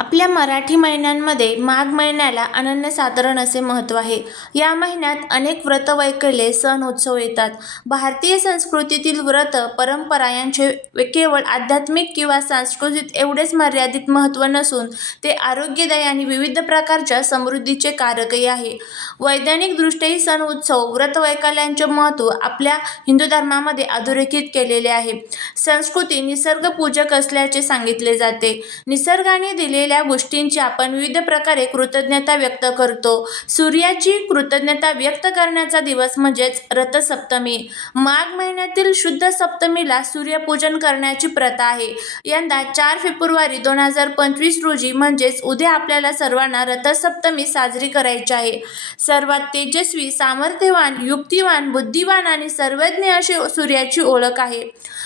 आपल्या मराठी महिन्यांमध्ये माघ महिन्याला अनन्यसाधारण असे महत्त्व आहे. या महिन्यात अनेक व्रत वैकल्ये सण उत्सव येतात. भारतीय संस्कृतीतील व्रत परंपरा यांचे केवळ आध्यात्मिक किंवा सांस्कृतिक एवढेच मर्यादित महत्त्व नसून ते आरोग्यदायी आणि विविध प्रकारच्या समृद्धीचे कारकही आहे. वैज्ञानिकदृष्ट्याही सण उत्सव व्रत वैकल्यांचे महत्त्व आपल्या हिंदू धर्मामध्ये अधोरेखित केलेले आहे. संस्कृती निसर्गपूजक असल्याचे सांगितले जाते. निसर्गाने केलेल्या गोष्टींची आपण विविध प्रकारे कृतज्ञता व्यक्त करतो. सूर्याची कृतज्ञता व्यक्त करण्याचा दिवस म्हणजेच रथसप्तमी. माघ महिन्यातील शुद्ध सप्तमीला सूर्यपूजन करण्याची प्रथा आहे. यंदा चार फेब्रुवारी दोन हजार पंचवीस रोजी म्हणजेच उद्या आपल्याला सर्वांना रथसप्तमी साजरी करायची आहे. सर्वात तेजस्वी सामर्थ्यवान युक्तिवान बुद्धिवान आणि सर्वज्ञ अशी सूर्याची ओळख आहे.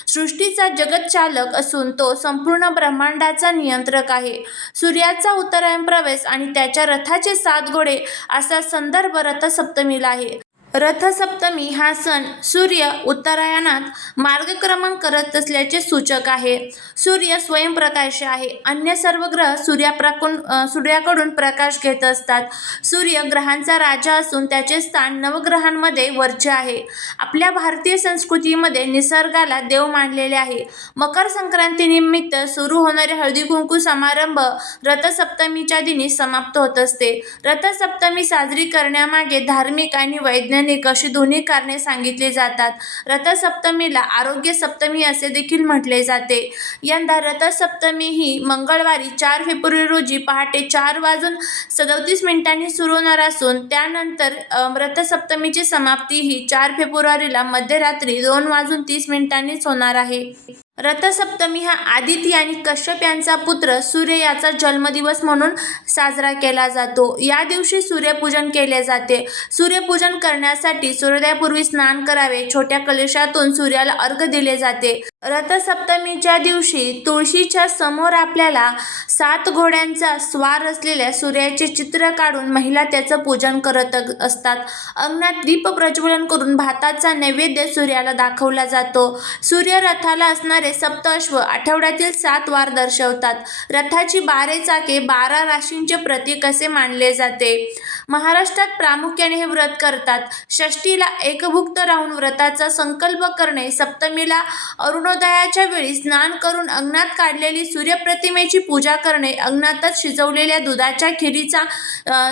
सृष्टीचा जगतचालक असून तो संपूर्ण ब्रह्मांडाचा नियंत्रक आहे. सूर्याचा उत्तरायण प्रवेश आणि त्याच्या रथाचे सात घोडे असा संदर्भ रथसप्तमीला आहे. रथसप्तमी हा सण सूर्य उत्तरायणात मार्गक्रमण करत असल्याचे सूचक आहे. सूर्य स्वयंप्रकाश आहे. अन्य सर्व ग्रह सूर्याप्राकून सूर्याकडून प्रकाश घेत असतात. सूर्य ग्रहांचा राजा असून त्याचे स्थान नवग्रहांमध्ये वरचे आहे. आपल्या भारतीय संस्कृतीमध्ये निसर्गाला देव मानलेले आहे. मकर संक्रांतीनिमित्त सुरू होणारे हळदी कुंकू समारंभ रथसप्तमीच्या दिनी समाप्त होत असते. रथसप्तमी साजरी करण्यामागे धार्मिक आणि वैज्ञानिक अशी दोन्ही कारणे सांगितली जातात. रथसप्तमीला आरोग्य सप्तमी असे देखील म्हटले जाते. यंदा रथसप्तमी ही मंगळवारी चार फेब्रुवारी रोजी पहाटे चार वाजून सदोतीस मिनिटांनी सुरू होणार असून त्यानंतर रथसप्तमीची समाप्ती ही चार फेब्रुवारीला मध्यरात्री दोन वाजून तीस मिनिटांनीच होणार आहे. रथसप्तमी हा आदिती आणि कश्यप यांचा पुत्र सूर्य याचा जन्मदिवस म्हणून साजरा केला जातो. या दिवशी सूर्यपूजन केले जाते. सूर्यपूजन करण्यासाठी सूर्योदयापूर्वी स्नान करावे. छोट्या कलशातून सूर्याला अर्घ दिले जाते. रथसप्तमीच्या दिवशी तुळशीच्या समोर आपल्याला सात घोड्यांचा स्वार असलेल्या सूर्याचे चित्र काढून महिला त्याचं पूजन करत असतात. अंगणात दीप प्रज्वलन करून भाताचा नैवेद्य सूर्याला दाखवला जातो. सूर्य रथाला असणारे सप्त अश्व आठवड्यातील सात वार दर्शवतात. रथाची बारे चाके बारा राशींचे प्रतीक असे मानले जाते. महाराष्ट्रात प्रामुख्याने हे व्रत करतात. षष्टीला एकभुक्त राहून व्रताचा संकल्प करणे सप्तमीला अरुण सूर्योदयाच्या वेळी स्नान करून अंगणात काढलेली सूर्यप्रतिमेची पूजा करणे अंगणातच शिजवलेल्या दुधाच्या खिरीचा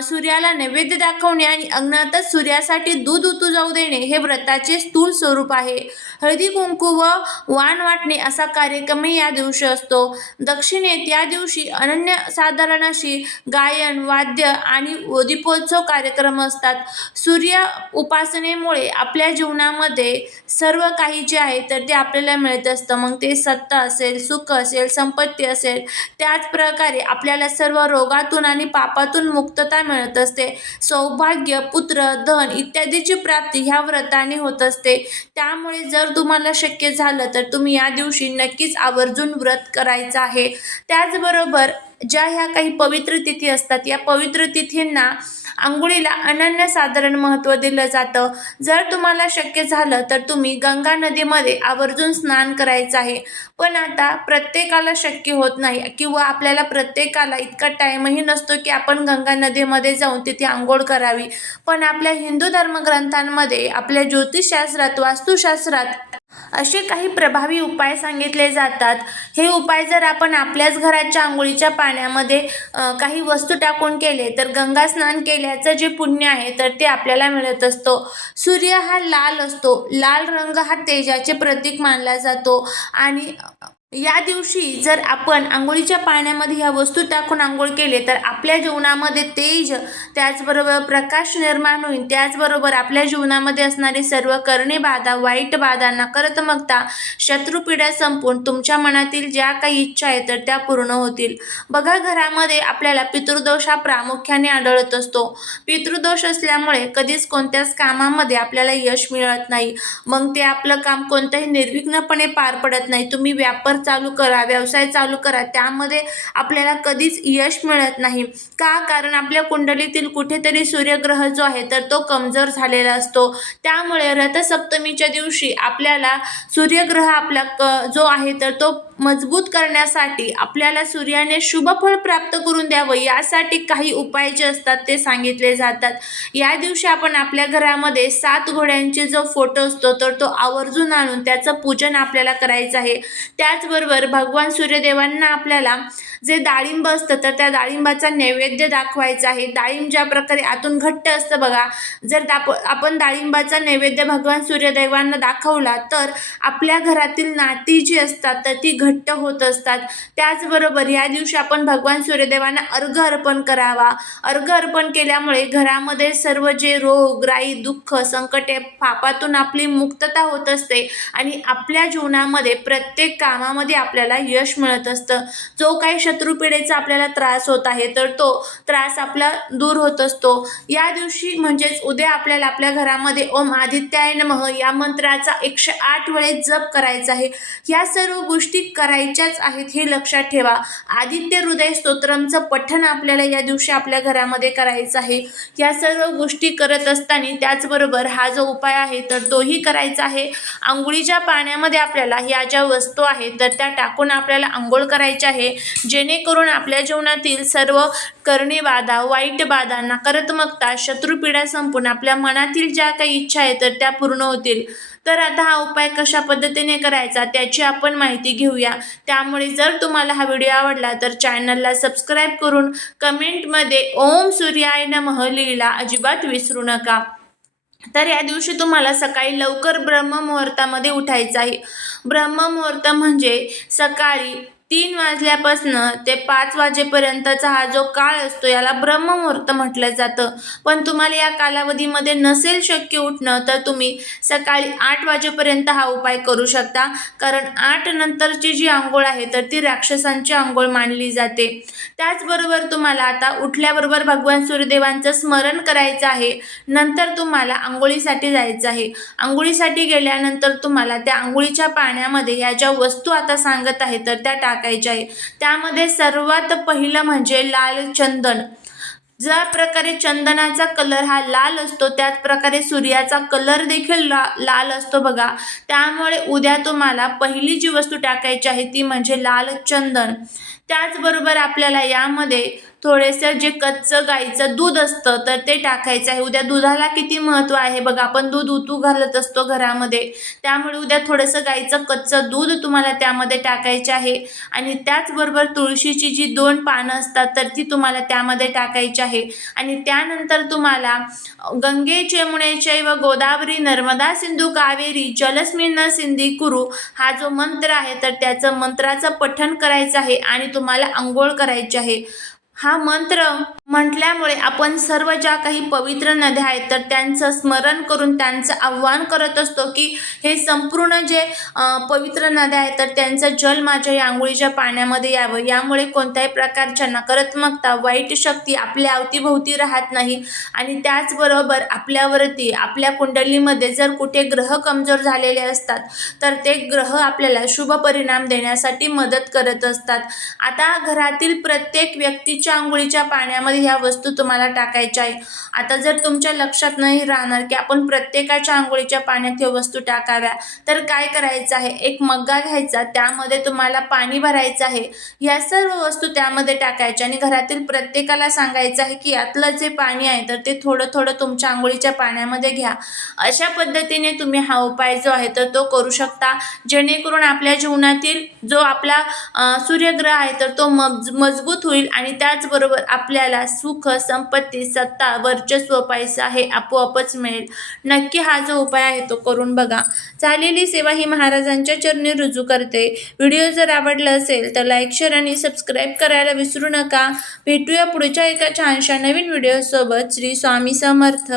सूर्याला नैवेद्य दाखवणे आणि अंगणातच सूर्यासाठी दूध उतू जाऊ देणे हे व्रताचे स्थूल स्वरूप आहे. हळदी कुंकू व वाण वाटणे असा कार्यक्रमही या दिवशी असतो. दक्षिणेत या दिवशी अनन्य साधारण अशी गायन वाद्य आणि दीपोत्सव कार्यक्रम असतात. सूर्य उपासनेमुळे आपल्या जीवनामध्ये सर्व काही जे आहे तर ते आपल्याला मिळत असतं. मग ते सत्ता असेल सुख असेल संपत्ती असेल त्याच प्रकारे आपल्याला सर्व रोगातून आणि पापातून मुक्तता मिळत असते. सौभाग्य पुत्र धन इत्यादीची प्राप्ती ह्या व्रताने होत असते. त्यामुळे जर तुम्हाला शक्य झालं तर तुम्ही या दिवशी नक्कीच आवर्जून व्रत करायचं आहे. त्याचबरोबर ज्या ह्या काही पवित्र तिथी असतात या पवित्र तिथींना आंघोळीला अनन्यसाधारण महत्त्व दिलं जातं. जर तुम्हाला शक्य झालं तर तुम्ही गंगा नदीमध्ये आवर्जून स्नान करायचं आहे. पण आता प्रत्येकाला शक्य होत नाही किंवा आपल्याला प्रत्येकाला इतका टाईमही नसतो की आपण गंगा नदीमध्ये जाऊन तिथे आंघोळ करावी. पण आपल्या हिंदू धर्मग्रंथांमध्ये आपल्या ज्योतिषशास्त्रात वास्तुशास्त्रात असे काही प्रभावी उपाय सांगितले जातात. हे उपाय जर आपण आपल्याच घराच्या आंघोळीच्या पाण्यामध्ये काही वस्तू टाकून केले तर गंगा स्नान केल्याचं जे पुण्य आहे तर ते आपल्याला मिळत असतो. सूर्य हा लाल असतो. लाल रंग हा तेजाचे प्रतीक मानला जातो. आणि या दिवशी जर आपण आंघोळीच्या पाण्यामध्ये ह्या वस्तू टाकून आंघोळ केले तर आपल्या जीवनामध्ये तेज त्याचबरोबर प्रकाश निर्माण होईल त्याचबरोबर आपल्या जीवनामध्ये असणारी सर्व करणे बाधा वाईट बाधा नकारात्मकता शत्रुपिढ्या संपून तुमच्या मनातील ज्या काही इच्छा आहेत तर त्या पूर्ण होतील. बघा घरामध्ये आपल्याला पितृदोष हा प्रामुख्याने आढळत असतो. पितृदोष असल्यामुळे कधीच कोणत्याच कामामध्ये आपल्याला यश मिळत नाही. मग ते आपलं काम कोणत्याही निर्विघ्नपणे पार पडत नाही. तुम्ही व्यापार चालू करा व्यवसाय चालू करा त्यामध्ये आपल्याला कधीच यश मिळत नाही. का? कारण आपल्या कुंडलीतील कुठेतरी सूर्यग्रह जो आहे तर तो कमजोर झालेला असतो. त्यामुळे रथसप्तमीच्या दिवशी आपल्याला सूर्यग्रह आपला क जो आहे तर तो मजबूत करण्यासाठी आपल्याला सूर्याने शुभफळ प्राप्त करून द्यावं यासाठी काही उपाय जे असतात ते सांगितले जातात. या दिवशी आपण आपल्या घरामध्ये सात घोड्यांचे जो फोटो असतो तर तो आवर्जून आणून त्याचं पूजन आपल्याला करायचं आहे. त्याचबरोबर भगवान सूर्यदेवांना आपल्याला जे डाळिंब असतं तर त्या डाळिंबाचा नैवेद्य दाखवायचा आहे. डाळिंब ज्या प्रकारे आतून घट्ट असतं बघा जर दाप आपण डाळिंबाचा नैवेद्य भगवान सूर्यदेवांना दाखवला तर आपल्या घरातील नाती जी असतात तर ती घट्ट होत असतात. त्याचबरोबर या दिवशी आपण भगवान सूर्यदेवांना अर्घ अर्पण करावा. अर्घ अर्पण केल्यामुळे घरामध्ये सर्व जे रोग राई दुःख संकटे पापातून आपली मुक्तता होत असते आणि आपल्या जीवनामध्ये प्रत्येक कामामध्ये आपल्याला यश मिळत असतं. जो काही शत्रुपिढेचा आपल्याला त्रास होत आहे तर तो त्रास आपला दूर होत असतो. या दिवशी म्हणजेच उद्या आपल्याला आपल्या घरामध्ये ओम आदित्याय नमः या मंत्राचा एकशे आठ वेळेस जप करायचा आहे. ह्या सर्व गोष्टी करायच्याच आहेत हे लक्षात ठेवा. आदित्य हृदय स्तोत्रमचं पठण आपल्याला या दिवशी आपल्या घरामध्ये करायचं आहे. या सर्व गोष्टी करत असताना त्याचबरोबर हा जो उपाय आहे तर तोही करायचा आहे. आंघोळीच्या पाण्यामध्ये आपल्याला ह्या ज्या वस्तू आहेत तर त्या टाकून आपल्याला आंघोळ करायची आहे. जे जेणेकरून आपल्या जीवनातील सर्व करणी बाधा वाईट बाधा नकारात्मकता शत्रुपीडा संपून आपल्या मनातील ज्या काही इच्छा आहेत तर त्या पूर्ण होतील. तर आता हा उपाय कशा पद्धतीने करायचा त्याची आपण माहिती घेऊया. त्यामुळे जर तुम्हाला हा व्हिडिओ आवडला तर चॅनलला सबस्क्राईब करून कमेंटमध्ये ओम सूर्याय नमः लिहिला अजिबात विसरू नका. तर या दिवशी तुम्हाला सकाळी लवकर ब्रह्ममुहूर्तामध्ये उठायचं आहे. ब्रह्ममुहूर्त म्हणजे सकाळी तीन वाजल्यापासनं ते पाच वाजेपर्यंतचा हा जो काळ असतो याला ब्रह्ममुहूर्त म्हटलं जातं. पण तुम्हाला या कालावधीमध्ये नसेल शक्य उठणं तर तुम्ही सकाळी आठ वाजेपर्यंत हा उपाय करू शकता. कारण आठ नंतरची जी आंघोळ आहे तर ती राक्षसांची आंघोळ मानली जाते. त्याचबरोबर तुम्हाला आता उठल्याबरोबर भगवान सूर्यदेवांचं स्मरण करायचं आहे. नंतर तुम्हाला आंघोळीसाठी जायचं आहे. आंघोळीसाठी गेल्यानंतर तुम्हाला त्या आंघोळीच्या पाण्यामध्ये या ज्या वस्तू आता सांगत आहे तर त्या टाक टाकायचे आहे. त्यामध्ये सर्वात पहिलं म्हणजे लाल चंदन. ज्या प्रकारे चंदनाचा कलर हा लाल असतो त्याच प्रकारे सूर्याचा कलर देखील ला लाल असतो बघा. त्यामुळे उद्या तुम्हाला पहिली जी वस्तू टाकायची आहे ती म्हणजे लाल चंदन. त्याचबरोबर आपल्याला यामध्ये थोडेसं जे कच्चं गाईचं दूध असतं तर ते टाकायचं आहे. उद्या दुधाला किती महत्त्व आहे? बघा आपण दूध उतू घालत असतो घरामध्ये. त्यामुळे उद्या थोडंसं गाईचं कच्चं दूध तुम्हाला त्यामध्ये टाकायचे आहे. आणि त्याचबरोबर तुळशीची जी दोन पानं असतात तर ती तुम्हाला त्यामध्ये टाकायची आहे. आणि त्यानंतर तुम्हाला गंगे यमुनेचे व गोदावरी नर्मदा सिंधू कावेरी जलस्मिन सिंधी कुरु हा जो मंत्र आहे तर त्याचं मंत्राचं पठण करायचं आहे आणि तुम्हाला आंघोळ करायची आहे. हा मंत्र म्हटल्यामुळे आपण सर्व ज्या काही पवित्र नद्या आहेत तर त्यांचं स्मरण करून त्यांचं आव्हान करत असतो की हे संपूर्ण जे पवित्र नद्या आहेत तर त्यांचं जल माझ्या या आंघोळीच्या पाण्यामध्ये यावं. यामुळे कोणत्याही प्रकारच्या नकारात्मकता वाईट शक्ती आपल्या अवतीभोवती राहत नाही. आणि त्याचबरोबर आपल्यावरती आपल्या कुंडलीमध्ये जर कुठे ग्रह कमजोर झालेले असतात तर ते ग्रह आपल्याला शुभ परिणाम देण्यासाठी मदत करत असतात. आता घरातील प्रत्येक व्यक्तीच्या आंघोळीच्या पाण्यामध्ये ह्या वस्तू तुम्हाला टाकायच्या आहे आता जर तुमच्या लक्षात नाही राहणार की आपण प्रत्येकाच्या आंघोळीच्या पाण्यात ह्या वस्तू टाकाव्या तर काय करायचं आहे? एक मग्गा घ्यायचा त्यामध्ये तुम्हाला पाणी भरायचं आहे. ह्या सर्व वस्तू त्यामध्ये टाकायच्या आणि घरातील प्रत्येकाला सांगायचं आहे की यातलं जे पाणी आहे तर ते थोडं थोडं तुमच्या आंघोळीच्या पाण्यामध्ये घ्या. अशा पद्धतीने तुम्ही हा उपाय जो आहे तर तो करू शकता. जेणेकरून आपल्या जीवनातील जो आपला सूर्यग्रह आहे तर तो मज मजबूत होईल आणि त्या त्याचबरोबर आपल्याला सुख संपत्ती सत्ता वर्चस्व पैसा हे आपोआपच मिळेल. नक्की हा जो उपाय आहे तो करून बघा. झालेली सेवा ही महाराजांच्या चरणी रुजू करते. व्हिडिओ जर आवडला असेल तर लाईक शेअर आणि सबस्क्राईब करायला विसरू नका. भेटूया पुढच्या एका छानशा नवीन व्हिडिओसोबत. श्री स्वामी समर्थ.